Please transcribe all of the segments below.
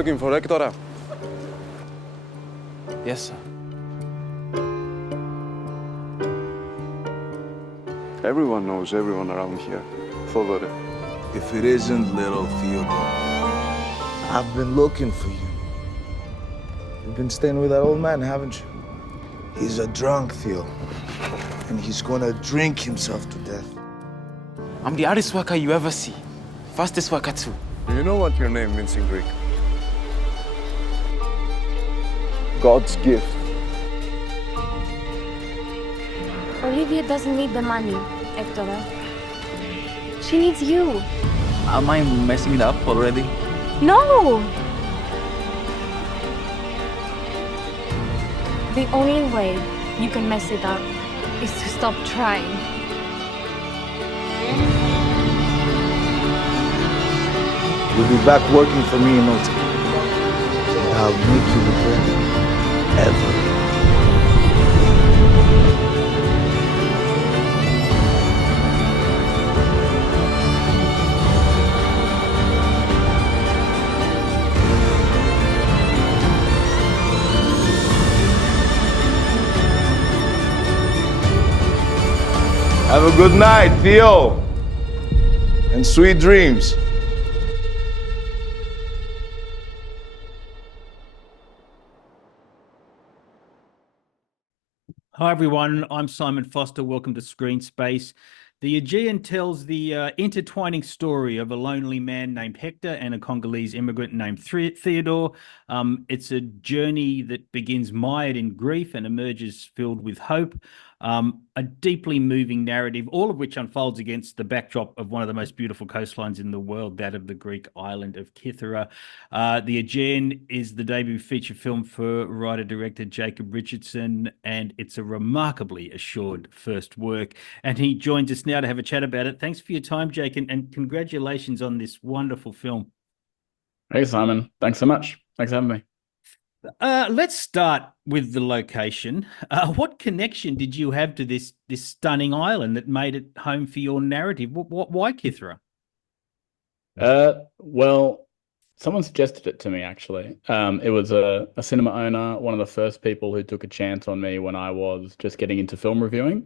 looking for Hector? Yes, sir. Everyone knows everyone around here. Theodore. If it isn't little Theodore. I've been looking for you. You've been staying with that old man, haven't you? He's a drunk, Theo. And he's gonna drink himself to death. I'm the hardest worker you ever see. Fastest worker too. Do you know what your name means in Greek? God's gift. Olivia doesn't need the money, Hector. She needs you. Am I messing it up already? No! The only way you can mess it up is to stop trying. You'll be back working for me in no time. I'll make you regret it. Ever. Have a good night, Theo. And sweet dreams. Hi everyone, I'm Simon Foster. Welcome to Screen Space. The AEGEAN tells the intertwining story of a lonely man named Hector and a Congolese immigrant named Theodore. It's a journey that begins mired in grief and emerges filled with hope. A deeply moving narrative, all of which unfolds against the backdrop of one of the most beautiful coastlines in the world, that of the Greek island of Kythira. The AEGEAN is the debut feature film for writer-director JACOB Richardson, and it's a remarkably assured first work. And he joins us now to have a chat about it. Thanks for your time, Jake, and congratulations on this wonderful film. Hey, Simon. Thanks so much. Thanks for having me. Let's start with the location. What connection did you have to this stunning island that made it home for your narrative? Why Kythira? Well, someone suggested it to me, actually. It was a cinema owner, one of the first people who took a chance on me when I was just getting into film reviewing.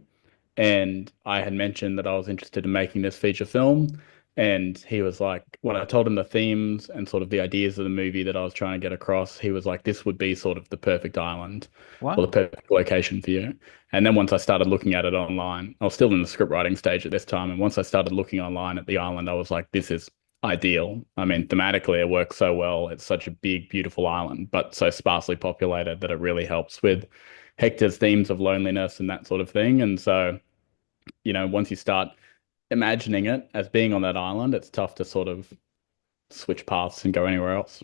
And I had mentioned that I was interested in making this feature film. And he was like, when I told him the themes and sort of the ideas of the movie that I was trying to get across, he was like, this would be sort of the perfect island or the perfect location for you. And then once I started looking at it online, I was still in the script writing stage at this time. And once I started looking online at the island, I was like, this is ideal. I mean, thematically, it works so well. It's such a big, beautiful island, but so sparsely populated that it really helps with Hector's themes of loneliness and that sort of thing. And so, you know, once you start imagining it as being on that island, it's tough to sort of switch paths and go anywhere else.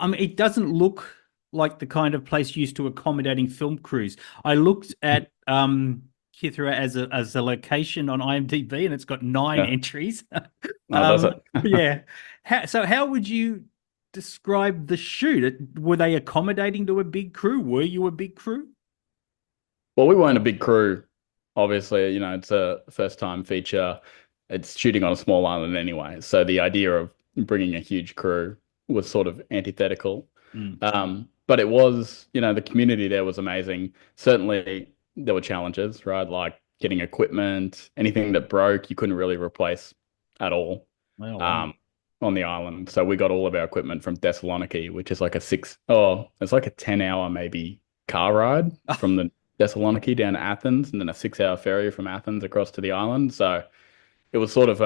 I mean, it doesn't look like the kind of place used to accommodating film crews. I looked at Kythira as a location on IMDb, and it's got 9 entries. Does it? Yeah. How would you describe the shoot? Were they accommodating to a big crew? Were you a big crew? Well, we weren't a big crew. Obviously, you know, it's a first-time feature. It's shooting on a small island anyway. So the idea of bringing a huge crew was sort of antithetical. But it was, you know, the community there was amazing. Certainly, there were challenges, right? Like getting equipment, anything that broke, you couldn't really replace at all on the island. So we got all of our equipment from Thessaloniki, which is like it's like a 10-hour maybe car ride from the Thessaloniki down to Athens, and then a 6-hour ferry from Athens across to the island. So it was sort of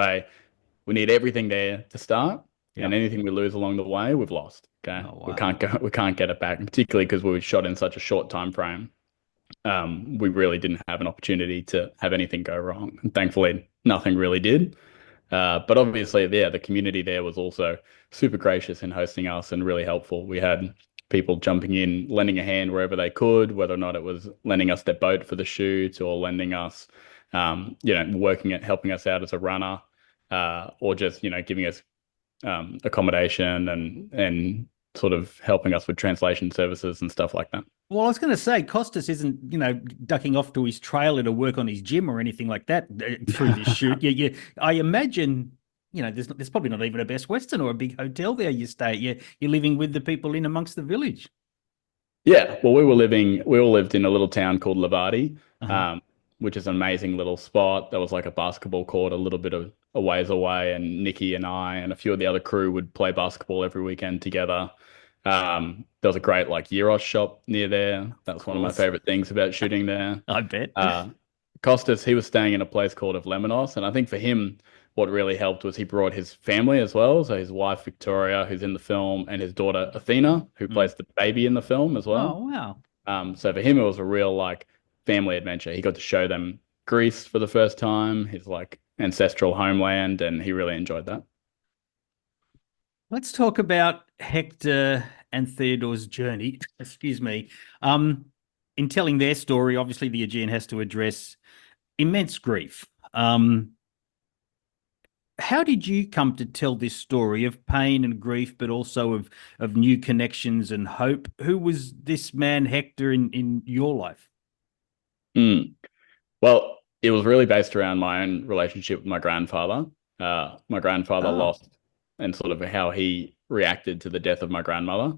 we need everything there to start, and anything we lose along the way, we've lost. Okay, we can't get it back, particularly because we were shot in such a short time frame. We really didn't have an opportunity to have anything go wrong, and thankfully, nothing really did. But obviously, the community there was also super gracious in hosting us and really helpful. We had people jumping in, lending a hand wherever they could, whether or not it was lending us their boat for the shoot or lending us, helping us out as a runner, or just, giving us accommodation and sort of helping us with translation services and stuff like that. Well, I was going to say, Costas isn't, ducking off to his trailer to work on his gym or anything like that through this shoot. I imagine you know, there's probably not even a Best Western or a big hotel there you stay at. You're living with the people in amongst the village. Yeah, well, we all lived in a little town called Lavati, Uh-huh. which is an amazing little spot. There was like a basketball court a little bit of a ways away, and Nikki and I and a few of the other crew would play basketball every weekend together. There was a great like gyros shop near there. That's one of my course. favorite things about shooting there. I bet. Costas, he was staying in a place called Lemonos, and I think for him, what really helped was he brought his family as well. So his wife Victoria, who's in the film, and his daughter Athena, who plays the baby in the film as well. Oh, wow. So for him, it was a real like family adventure. He got to show them Greece for the first time, his like ancestral homeland, and he really enjoyed that. Let's talk about Hector and Theodore's journey. Excuse me. In telling their story, obviously the Aegean has to address immense grief. How did you come to tell this story of pain and grief, but also of new connections and hope? Who was this man Hector in your life? Well, it was really based around my own relationship with my grandfather. My grandfather lost, and sort of how he reacted to the death of my grandmother.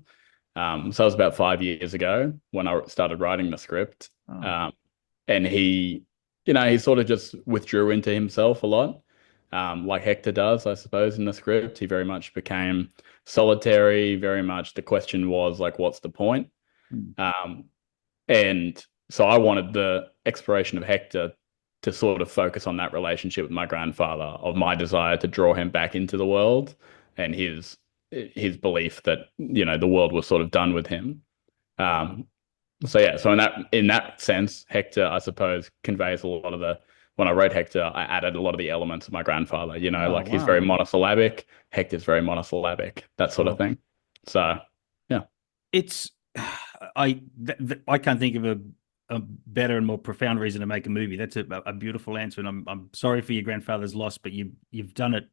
So it was about 5 years ago when I started writing the script. And he, he sort of just withdrew into himself a lot. Like Hector does, I suppose, in the script. He very much became solitary, very much the question was like, what's the point? And so I wanted the exploration of Hector to sort of focus on that relationship with my grandfather, of my desire to draw him back into the world, and his belief that, the world was sort of done with him. So in that sense, Hector, I suppose, conveys a lot of when I wrote Hector, I added a lot of the elements of my grandfather, he's very monosyllabic. Hector's very monosyllabic, that sort of thing. So, yeah. I can't think of a better and more profound reason to make a movie. That's a beautiful answer. And I'm sorry for your grandfather's loss, but you've done it.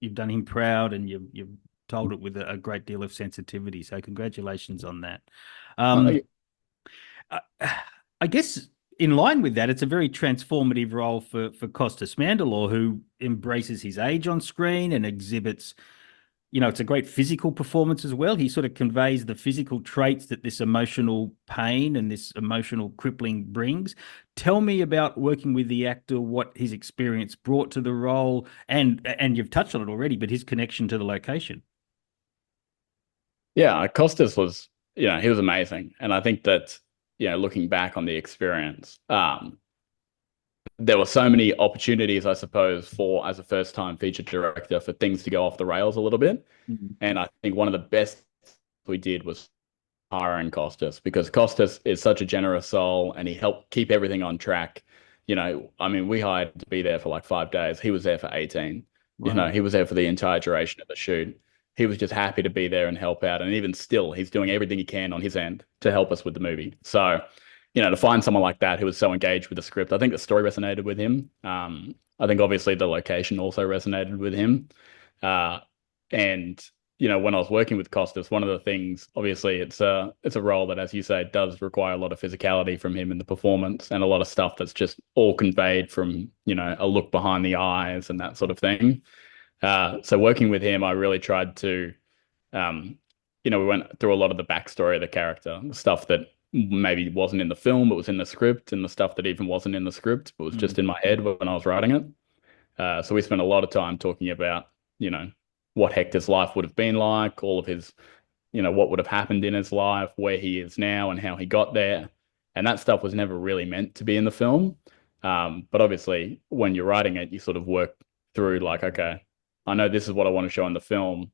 You've done him proud, and you've told it with a great deal of sensitivity. So congratulations on that. I guess in line with that, it's a very transformative role for Costas Mandylor, who embraces his age on screen and exhibits, it's a great physical performance as well. He sort of conveys the physical traits that this emotional pain and this emotional crippling brings. Tell me about working with the actor, what his experience brought to the role, and you've touched on it already, but his connection to the location. Yeah, Costas was, he was amazing. And I think that, looking back on the experience, there were so many opportunities, I suppose, as a first-time feature director, for things to go off the rails a little bit. And I think one of the best we did was hiring Costas, because Costas is such a generous soul, and he helped keep everything on track. We hired to be there for like 5 days. He was there for 18. Wow. He was there for the entire duration of the shoot. He was just happy to be there and help out. And even still, he's doing everything he can on his end to help us with the movie. So, to find someone like that who was so engaged with the script, I think the story resonated with him. I think obviously the location also resonated with him. And, when I was working with Costas, one of the things, obviously it's a role that, as you say, does require a lot of physicality from him in the performance, and a lot of stuff that's just all conveyed from, a look behind the eyes and that sort of thing. So working with him, I really tried to, we went through a lot of the backstory of the character, the stuff that maybe wasn't in the film, but was in the script, and the stuff that even wasn't in the script, but was just in my head when I was writing it. So we spent a lot of time talking about, what Hector's life would have been like, all of his, what would have happened in his life, where he is now and how he got there. And that stuff was never really meant to be in the film. But obviously when you're writing it, you sort of work through like, okay, I know this is what I want to show in the film.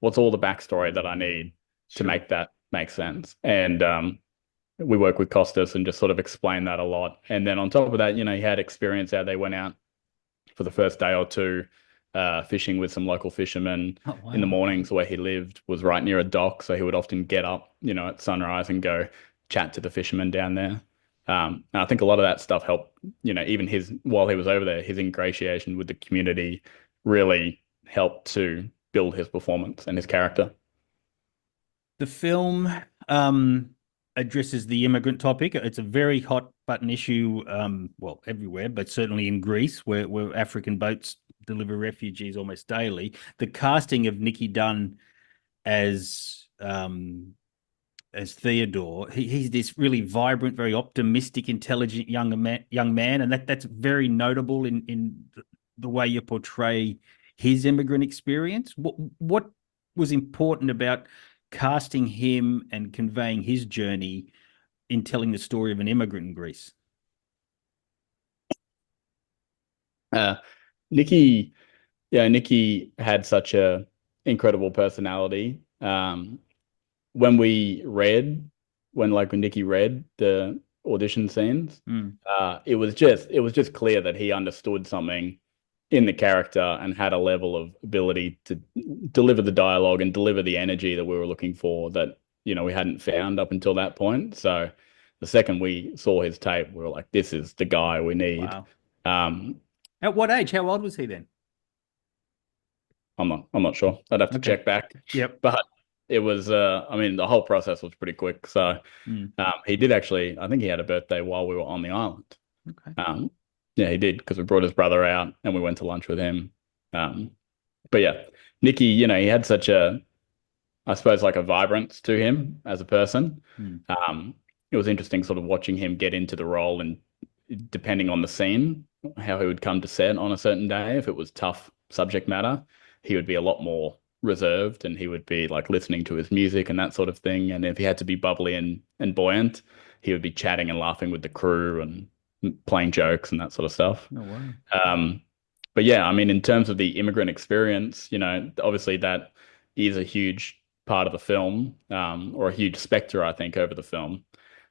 What's all the backstory that I need to make that make sense? And we work with Costas and just sort of explain that a lot. And then on top of that, he had experience out. They went out for the first day or two fishing with some local fishermen in the mornings. Where he lived was right near a dock, so he would often get up, at sunrise and go chat to the fishermen down there. And I think a lot of that stuff helped, even while he was over there, his ingratiation with the community really helped to build his performance and his character. The film addresses the immigrant topic. It's a very hot button issue, everywhere, but certainly in Greece, where African boats deliver refugees almost daily. The casting of Nicky Dunn as Theodore, he's this really vibrant, very optimistic, intelligent young man, and that's very notable in the way you portray his immigrant experience. What was important about casting him and conveying his journey in telling the story of an immigrant in Greece? Nicky had such a incredible personality. When Nicky read the audition scenes, it was just clear that he understood something in the character and had a level of ability to deliver the dialogue and deliver the energy that we were looking for that, we hadn't found up until that point. So the second we saw his tape, we were like, this is the guy we need. Wow. At what age? How old was he then? I'm not sure. I'd have to check back. Yep. But it was, the whole process was pretty quick. So he did actually, I think he had a birthday while we were on the island. Okay. Yeah, he did, because we brought his brother out and we went to lunch with him. But yeah, Nicky, he had such a, I suppose, like a vibrance to him as a person. It was interesting sort of watching him get into the role, and depending on the scene, how he would come to set on a certain day. If it was tough subject matter, he would be a lot more reserved, and he would be like listening to his music and that sort of thing. And if he had to be bubbly and buoyant, he would be chatting and laughing with the crew and playing jokes and that sort of stuff. Oh, wow. But yeah, in terms of the immigrant experience, obviously that is a huge part of the film, or a huge specter, I think, over the film.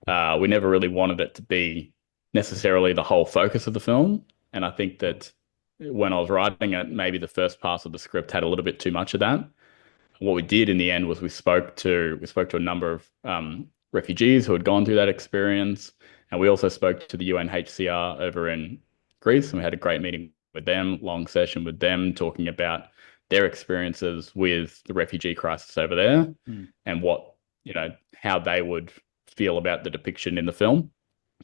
We never really wanted it to be necessarily the whole focus of the film. And I think that when I was writing it, maybe the first pass of the script had a little bit too much of that. What we did in the end was we spoke to a number of refugees who had gone through that experience. And we also spoke to the UNHCR over in Greece, and we had a great meeting with them, long session with them, talking about their experiences with the refugee crisis over there, and what, how they would feel about the depiction in the film.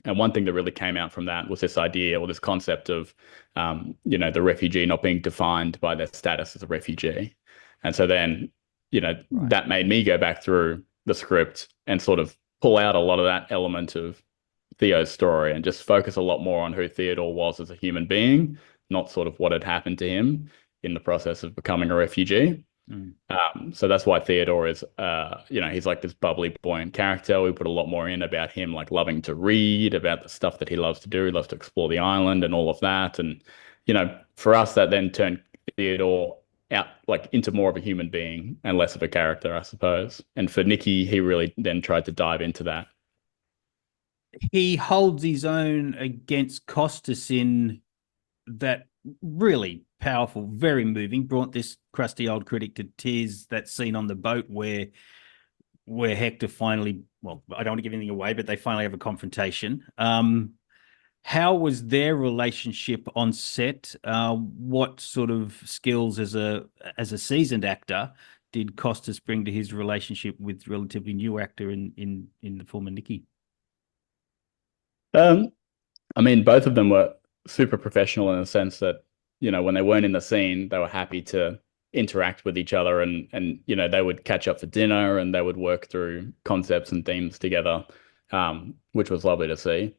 And one thing that really came out from that was this idea, or this concept of, the refugee not being defined by their status as a refugee. And so then, that made me go back through the script and sort of pull out a lot of that element of Theo's story and just focus a lot more on who Theodore was as a human being, not sort of what had happened to him in the process of becoming a refugee. So that's why Theodore is, he's like this bubbly, buoyant character. We put a lot more in about him, like loving to read, about the stuff that he loves to do. He loves to explore the island and all of that. And, for us, that then turned Theodore out like into more of a human being and less of a character, I suppose. And for Nicky, he really then tried to dive into that. He holds his own against Costas in that really powerful, very moving, brought this crusty old critic to tears, that scene on the boat where Hector finally, well, I don't want to give anything away, but they finally have a confrontation. How was their relationship on set? What sort of skills as a seasoned actor did Costas bring to his relationship with relatively new actor in the form of Nicky? Both of them were super professional in the sense that, when they weren't in the scene, they were happy to interact with each other, and they would catch up for dinner and they would work through concepts and themes together, which was lovely to see.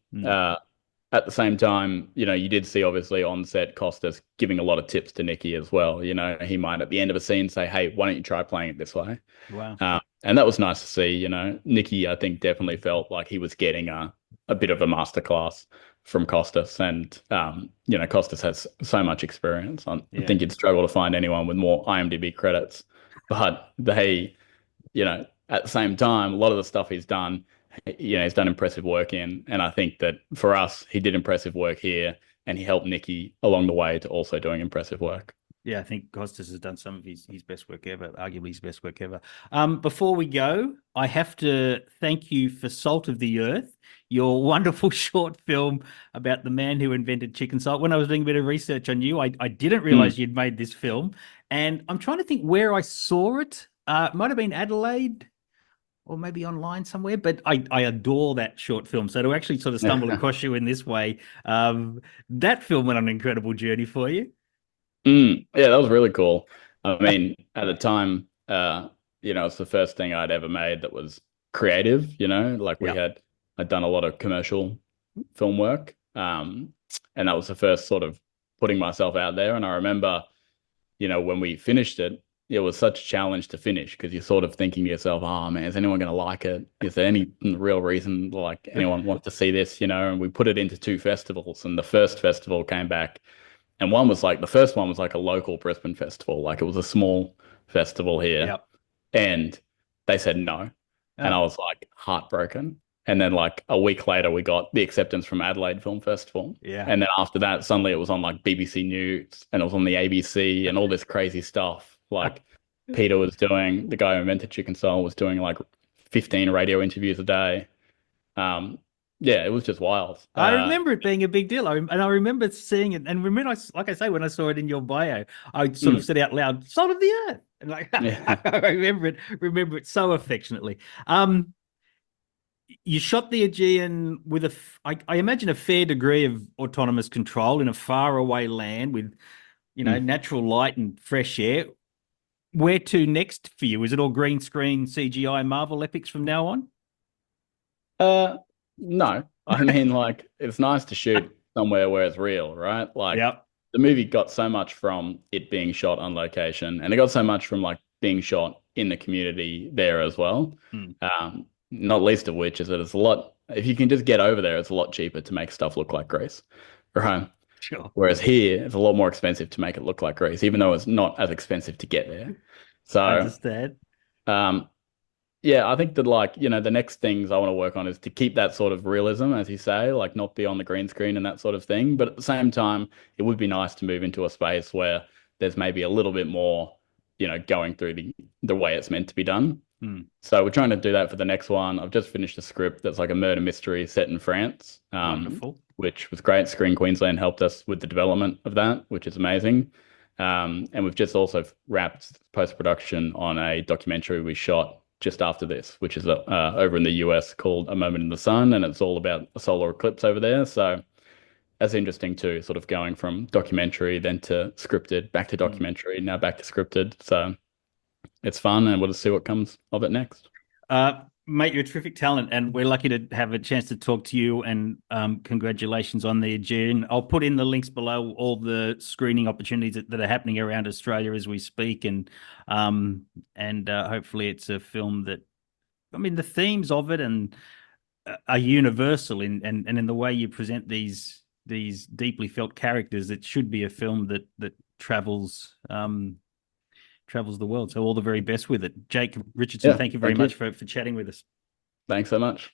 At the same time, you did see obviously on set Costas giving a lot of tips to Nicky as well. He might at the end of a scene say, hey, why don't you try playing it this way? Wow. And that was nice to see. Nicky, I think, definitely felt like he was getting a bit of a masterclass from Costas, and Costas has so much experience. I think you'd struggle to find anyone with more IMDb credits, but they, at the same time, a lot of the stuff he's done, he's done impressive work in, and I think that for us, he did impressive work here, and he helped Nicky along the way to also doing impressive work. Yeah, I think Costas has done some of his best work ever, arguably his best work ever. Before we go, I have to thank you for Salt of the Earth, your wonderful short film about the man who invented chicken salt. When I was doing a bit of research on you, I didn't realize you'd made this film. And I'm trying to think where I saw it. It might have been Adelaide or maybe online somewhere, but I adore that short film. So to actually sort of stumble across you in this way, that film went on an incredible journey for you. Yeah, that was really cool. I mean, at the time, it's the first thing I'd ever made that was creative, like I'd done a lot of commercial film work. And that was the first sort of putting myself out there. And I remember, when we finished it, it was such a challenge to finish because you're sort of thinking to yourself, oh man, is anyone going to like it? Is there any real reason like anyone wants to see this, And we put it into 2 festivals, and the first festival came back, and the first one was like a local Brisbane festival. Like it was a small festival here. Yep. And they said no. And I was like heartbroken. And then like a week later, we got the acceptance from Adelaide Film Festival. Yeah. And then after that, suddenly it was on like BBC News and it was on the ABC and all this crazy stuff. Like Peter was doing, the guy who invented Chicken Soul was doing like 15 radio interviews a day. Yeah, it was just wild. I remember it being a big deal. I remember seeing it. And like I say, when I saw it in your bio, I sort of said out loud, "Salt of the Earth." And like, I remember it so affectionately. You shot the Aegean with I imagine a fair degree of autonomous control in a faraway land with, natural light and fresh air. Where to next for you? Is it all green screen CGI Marvel epics from now on? No, I mean, like, it's nice to shoot somewhere where it's real, right? Like, the movie got so much from it being shot on location, and it got so much from like being shot in the community there as well. Not least of which is that it's a lot. If you can just get over there, it's a lot cheaper to make stuff look like Greece, right? Sure. Whereas here, it's a lot more expensive to make it look like Greece, even though it's not as expensive to get there. So, I understand. Yeah, I think that the next things I want to work on is to keep that sort of realism, as you say, like not be on the green screen and that sort of thing. But at the same time, it would be nice to move into a space where there's maybe a little bit more, going through the way it's meant to be done. So we're trying to do that for the next one. I've just finished a script that's like a murder mystery set in France. Wonderful. Which was great. Screen Queensland helped us with the development of that, which is amazing. And we've just also wrapped post-production on a documentary we shot just after this, which is over in the US called A Moment in the Sun, and it's all about a solar eclipse over there. So that's interesting too, sort of going from documentary then to scripted, back to documentary, now back to scripted. So it's fun, and we'll just see what comes of it next. Mate, you're a terrific talent, and we're lucky to have a chance to talk to you, and congratulations on the Aegean. I'll put in the links below, all the screening opportunities that are happening around Australia as we speak, and hopefully it's a film that, I mean, the themes of it and are universal and in the way you present these deeply felt characters. It should be a film that travels the world. So all the very best with it. JACOB Richardson, thank you very much for chatting with us. Thanks so much.